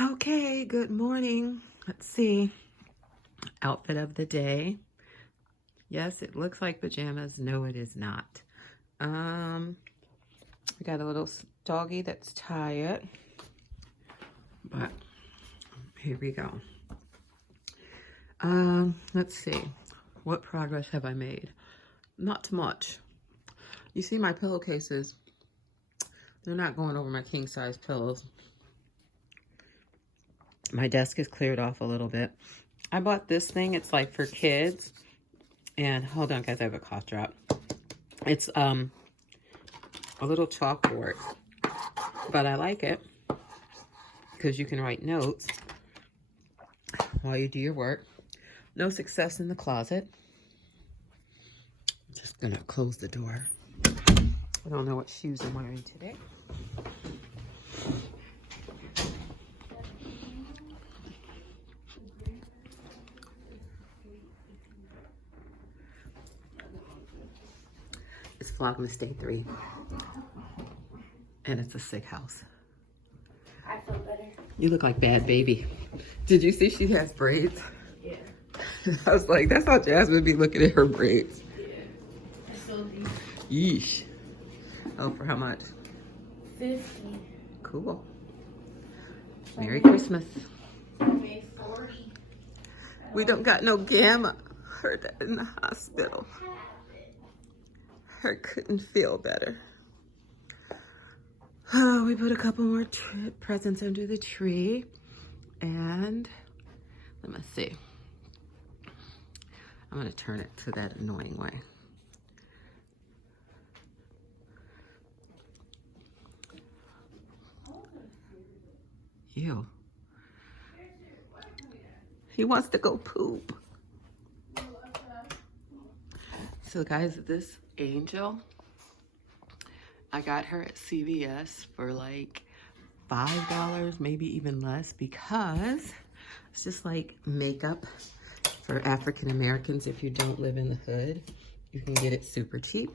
Okay, good morning. Let's see. Outfit of the day. Yes, it looks like pajamas. No, it is not. We got a little doggy that's tired. But here we go. Let's see. What progress have I made? Not much. You see my pillowcases. They're not going over my king size pillows. My desk is cleared off a little bit. I bought this thing. It's like for kids. And hold on, guys, I have a cough drop. It's a little chalkboard. But I like it because you can write notes while you do your work. No success in the closet. I'm just gonna close the door. I don't know what shoes I'm wearing today. It's Vlogmas Day 3. And it's a sick house. I feel better. You look like Bad Baby. Did you see she has braids? Yeah. I was like, that's how Jasmine be looking at her braids. Yeah. I sold these. Yeesh. Oh, for how much? 50. Cool. Merry Christmas. I made 40. We don't got no Gamma. Her dad in the hospital. Her couldn't feel better. Oh, we put a couple more presents under the tree. And let me see. I'm going to turn it to that annoying way. Ew. He wants to go poop. So guys, this angel, I got her at CVS for like $5, maybe even less, because it's just like makeup for African Americans. If you don't live in the hood, you can get it super cheap.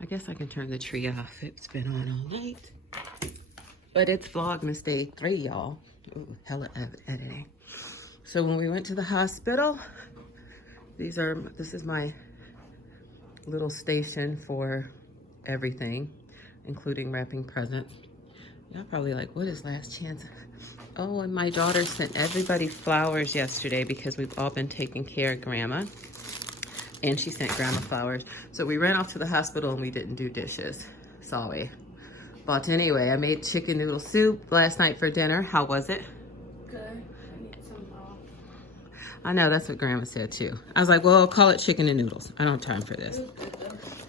I guess I can turn the tree off. It's been on all night. But it's Vlogmas Day 3, y'all. Ooh, hella editing. So when we went to the hospital, this is my little station for everything, including wrapping presents. Y'all probably like, what is Last Chance? Oh, and my daughter sent everybody flowers yesterday because we've all been taking care of Grandma. And she sent Grandma flowers. So we ran off to the hospital and we didn't do dishes. Sorry. But anyway, I made chicken noodle soup last night for dinner. How was it? Good. I need some broth. I know, that's what Grandma said too. I was like, well, I'll call it chicken and noodles. I don't have time for this.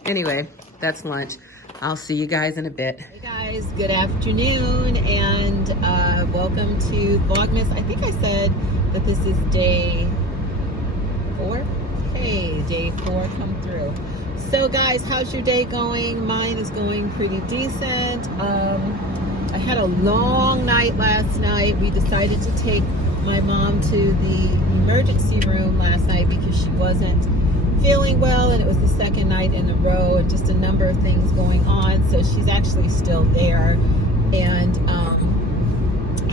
Anyway, that's lunch. I'll see you guys in a bit. Hey guys, good afternoon and welcome to Vlogmas. I think I said that this is day 4. Hey, day 4 come through. So guys, how's your day going? Mine is going pretty decent. I had a long night last night. We decided to take my mom to the emergency room last night because she wasn't feeling well, and it was the second night in a row and just a number of things going on. So she's actually still there, and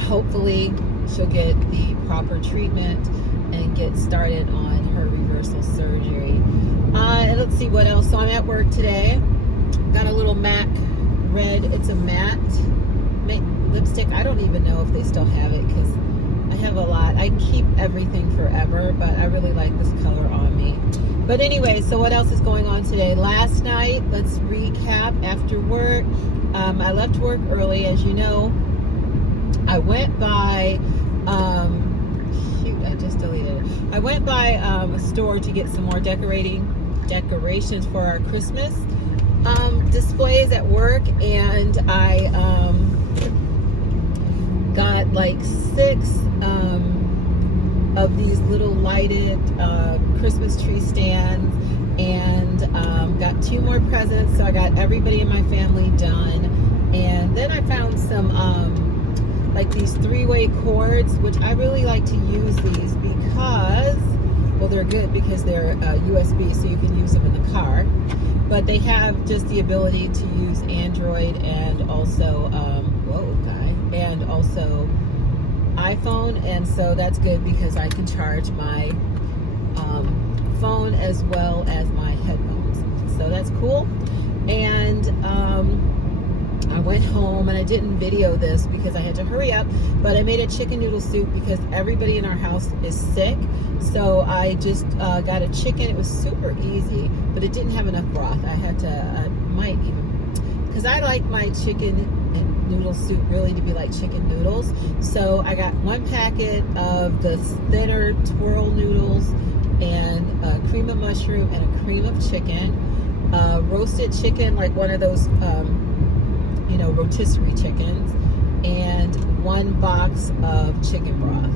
hopefully she'll get the proper treatment and get started on her reversal surgery. And let's see what else. So I'm at work today. Got a little MAC red. It's a matte lipstick. I don't even know if they still have it because I have a lot. I keep everything forever, but I really like this color on me. But anyway, so what else is going on today? Last night, let's recap after work. I left work early, as you know. I went by, shoot, I just deleted it. I went by a store to get some more decorations for our Christmas displays at work, and I got like 6 of these little lighted Christmas tree stands, and got 2 more presents. So I got everybody in my family done, and then I found some like these 3-way cords, which I really like to use these because, well, they're good because they're USB, so you can use them in the car. But they have just the ability to use Android and also, and also iPhone, and so that's good because I can charge my phone as well as my headphones. So that's cool. And I went home and I didn't video this because I had to hurry up, but I made a chicken noodle soup because everybody in our house is sick. So I just got a chicken. It was super easy, but it didn't have enough broth. I had to, because I like my chicken and noodle soup really to be like chicken noodles. So I got 1 packet of the thinner twirl noodles and a cream of mushroom and a cream of chicken, roasted chicken, like one of those, rotisserie chickens, and 1 box of chicken broth.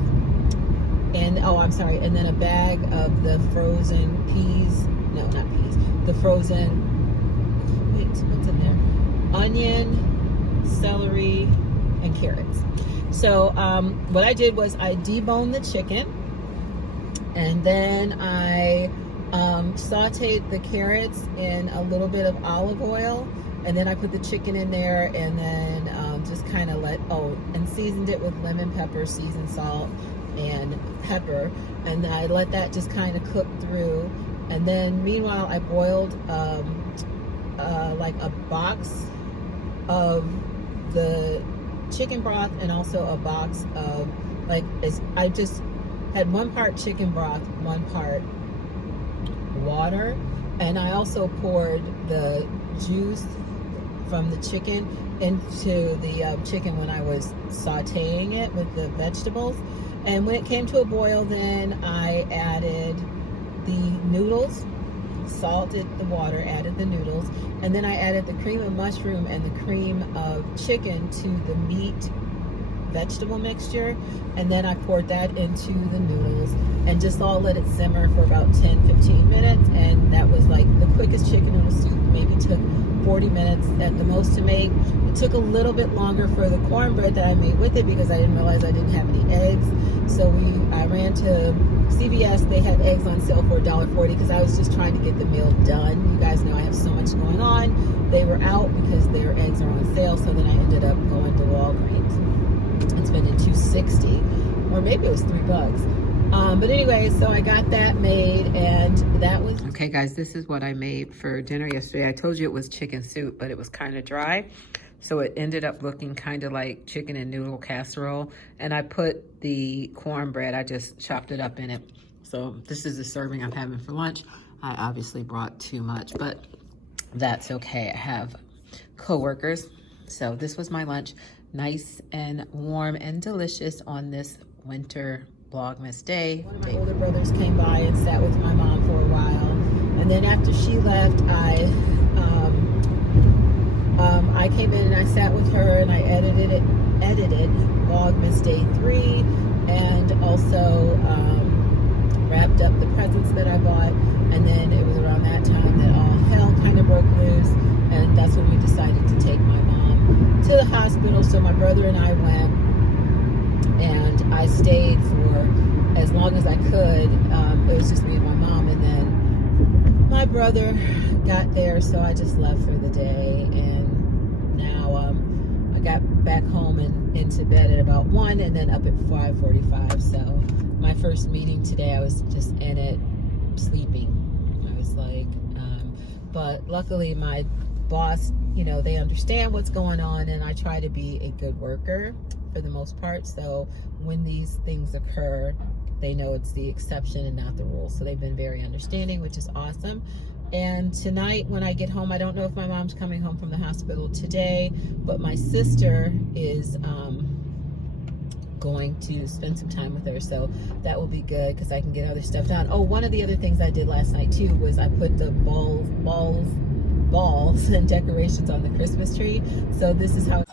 And, and then a bag of the frozen peas, no, not peas, the frozen, what's in there? Onion, celery, and carrots. So what I did was I deboned the chicken, and then I sauteed the carrots in a little bit of olive oil, and then I put the chicken in there, and then just kind of and seasoned it with lemon pepper, seasoned salt, and pepper, and I let that just kind of cook through. And then meanwhile I boiled like a box of the chicken broth and also a box of I just had 1 part chicken broth, 1 part water, and I also poured the juice from the chicken into the chicken when I was sauteing it with the vegetables. And when it came to a boil, then I added the noodles, salted the water, added the noodles, and then I added the cream of mushroom and the cream of chicken to the meat vegetable mixture, and then I poured that into the noodles and just all let it simmer for about 10-15 minutes. And that was like the quickest chicken noodle soup. Maybe took 40 minutes at the most to make. It took a little bit longer for the cornbread that I made with it because I didn't realize I didn't have any eggs. So I ran to CVS. They had eggs on sale for $1.40 because I was just trying to get the meal done. You guys know I have so much going on. They were out because their eggs are on sale. So then I ended up going to Walgreens and spending $2.60, or maybe it was $3. But anyway, so I got that made, and that was... Okay, guys, this is what I made for dinner yesterday. I told you it was chicken soup, but it was kind of dry. So it ended up looking kind of like chicken and noodle casserole. And I put the cornbread, I just chopped it up in it. So this is the serving I'm having for lunch. I obviously brought too much, but that's okay. I have coworkers. So this was my lunch. Nice and warm and delicious on this winter Vlogmas day. One of my older brothers came by and sat with my mom for a while, and then after she left, I came in and I sat with her and I edited Vlogmas Day 3, and also wrapped up the presents that I bought. And then it was around that time that all hell kind of broke loose, and that's when we decided to take my mom to the hospital. So my brother and I went, and I stayed for as long as I could. It was just me and my mom, and then my brother got there, so I just left for the day. And now I got back home and into bed at about 1, and then up at 5:45. So my first meeting today, I was just in it sleeping. I was like, but luckily my boss, they understand what's going on, and I try to be a good worker for the most part. So when these things occur, they know it's the exception and not the rule. So they've been very understanding, which is awesome. And tonight when I get home, I don't know if my mom's coming home from the hospital today, but my sister is going to spend some time with her, so that will be good because I can get other stuff done. Oh, one of the other things I did last night too was I put the balls and decorations on the Christmas tree. So this is how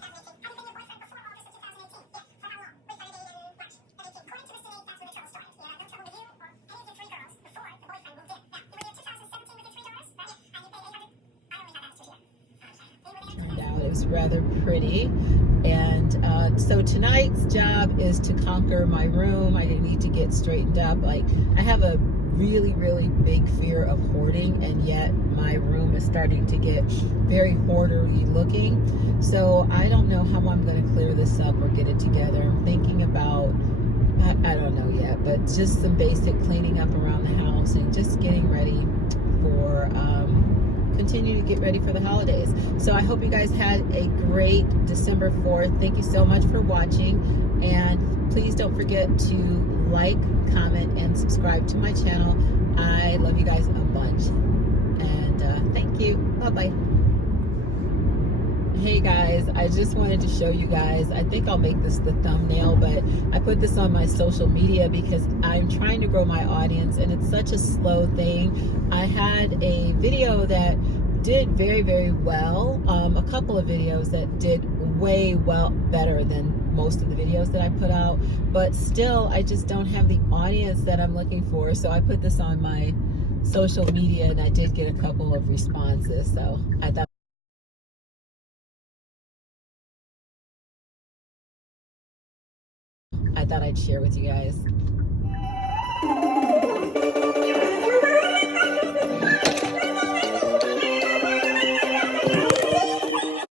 turned out. It was rather pretty, and So tonight's job is to conquer my room. I need to get straightened up. Like, I have a really, really big fear of hoarding, and yet my room is starting to get very hoardery looking. So I don't know how I'm going to clear this up or get it together. I'm thinking about, I don't know yet, but just some basic cleaning up around the house and just getting ready for continue to get ready for the holidays. So I hope you guys had a great December 4th. Thank you so much for watching, and please don't forget to like, comment, and subscribe to my channel. I love you guys a bunch, and thank you. Bye-bye. Hey guys, I just wanted to show you guys, I think I'll make this the thumbnail, but I put this on my social media because I'm trying to grow my audience and it's such a slow thing. I had a video that did very, very well, a couple of videos that did way better than most of the videos that I put out, but still I just don't have the audience that I'm looking for. So I put this on my social media and I did get a couple of responses, so I thought I'd share with you guys.